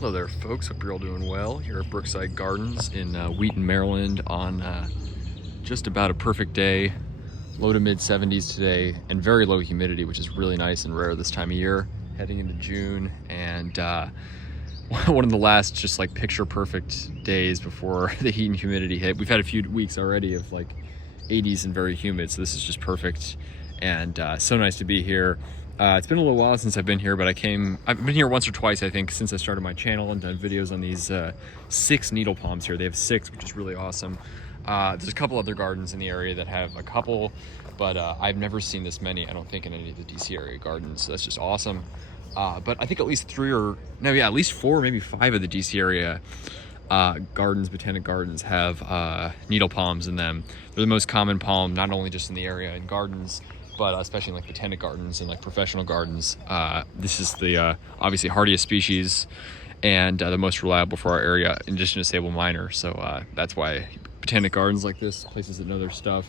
Hello there, folks. Hope you're all doing well here at Brookside Gardens in Wheaton, Maryland on just about a perfect day. Low to mid 70s today and very low humidity, which is really nice and rare this time of year, heading into June. And one of the last just like picture perfect days before the heat and humidity hit. We've had a few weeks already of like 80s and very humid, so this is just perfect. And so nice to be here. It's been a little while since I've been here, but I've been here once or twice, I think, since I started my channel and done videos on these 6 needle palms here. They have 6, which is really awesome. There's a couple other gardens in the area that have a couple, but I've never seen this many, I don't think, in any of the DC area gardens. So that's just awesome. But I think at least 4, maybe 5 of the DC area botanic gardens have needle palms in them. They're the most common palm, not only just in the area in gardens, but especially in like botanic gardens and like professional gardens. This is the obviously hardiest species and the most reliable for our area, in addition to sable minor. So that's why botanic gardens like this, places that know their stuff,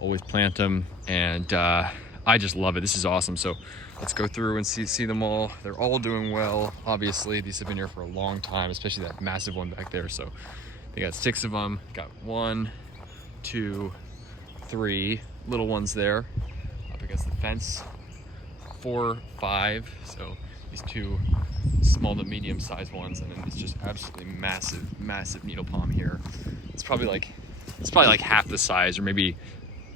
always plant them. And I just love it. This is awesome. So let's go through and see them all. They're all doing well. Obviously, these have been here for a long time, especially that massive one back there. So they got 6 of them. Got 1, 2, 3 little ones there up against the fence. 4, 5. So these 2 small to medium sized ones, and then it's just absolutely massive needle palm here. It's probably like half the size, or maybe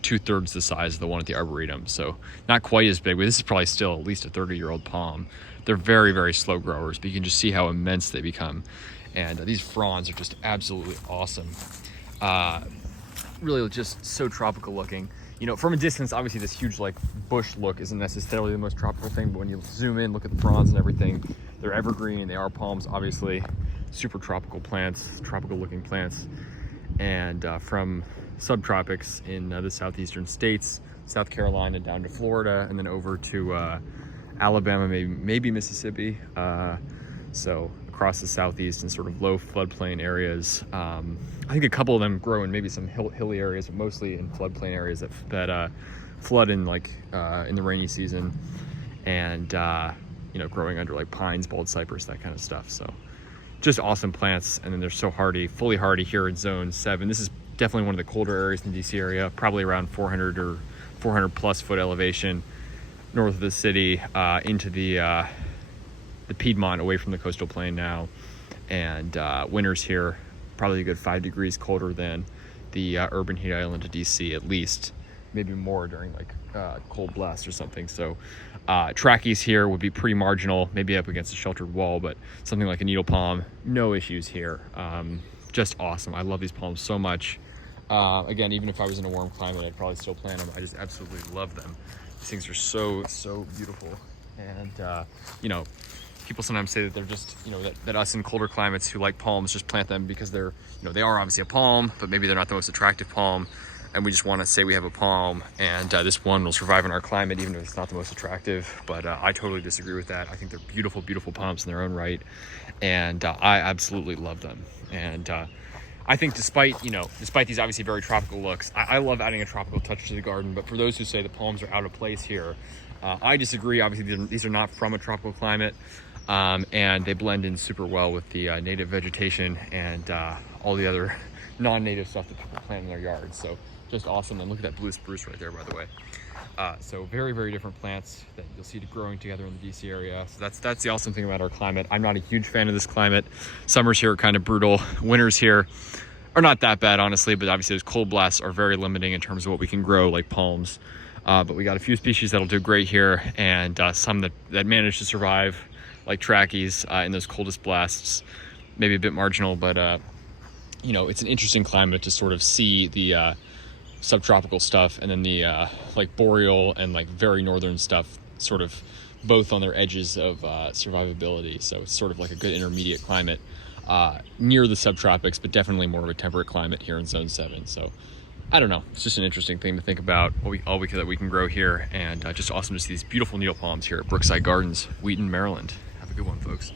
2/3 the size of the one at the Arboretum. So not quite as big, but this is probably still at least a 30-year-old palm. They're very slow growers, but you can just see how immense they become. And these fronds are just absolutely awesome. Really just so tropical looking. You know, from a distance, obviously this huge like bush look isn't necessarily the most tropical thing, but when you zoom in, look at the fronds and everything, they're evergreen. They are palms, obviously. Super tropical plants, tropical looking plants. And from subtropics in the southeastern states, South Carolina down to Florida, and then over to Alabama, maybe Mississippi. So across the southeast in sort of low floodplain areas. I think a couple of them grow in maybe some hilly areas, but mostly in floodplain areas that flood in like in the rainy season, and you know, growing under like pines, bald cypress, that kind of stuff. So just awesome plants. And then they're so hardy, fully hardy here in zone 7. This is definitely one of the colder areas in the DC area, probably around 400 or 400 plus foot elevation north of the city, into the Piedmont, away from the coastal plain now. And winters here probably a good 5 degrees colder than the urban heat island of DC, at least, maybe more during like cold blast or something. So trackies here would be pretty marginal, maybe up against a sheltered wall, but something like a needle palm, no issues here. Just awesome. I love these palms so much. Again, even if I was in a warm climate, I'd probably still plant them. I just absolutely love them. These things are so beautiful. And you know, people sometimes say that they're just, you know, that us in colder climates who like palms just plant them because they're, you know, they are obviously a palm, but maybe they're not the most attractive palm, and we just want to say we have a palm, and this one will survive in our climate even if it's not the most attractive. But I totally disagree with that. I think they're beautiful palms in their own right, and I absolutely love them. And I think despite these obviously very tropical looks, I love adding a tropical touch to the garden. But for those who say the palms are out of place here, I disagree. Obviously, these are not from a tropical climate, and they blend in super well with the native vegetation and all the other non-native stuff that people plant in their yards. So just awesome. And look at that blue spruce right there, by the way. So very different plants that you'll see growing together in the DC area. So that's the awesome thing about our climate. I'm not a huge fan of this climate. Summers here are kind of brutal. Winters here are not that bad, honestly, but obviously those cold blasts are very limiting in terms of what we can grow, like palms. But we got a few species that'll do great here, and some that manage to survive, like trackies, in those coldest blasts. Maybe a bit marginal, but you know, it's an interesting climate to sort of see the subtropical stuff and then the like boreal and like very northern stuff sort of both on their edges of survivability. So it's sort of like a good intermediate climate near the subtropics, but definitely more of a temperate climate here in zone 7. So I don't know, it's just an interesting thing to think about, all that we can grow here. And just awesome to see these beautiful needle palms here at Brookside Gardens, Wheaton, Maryland. Have a good one, folks.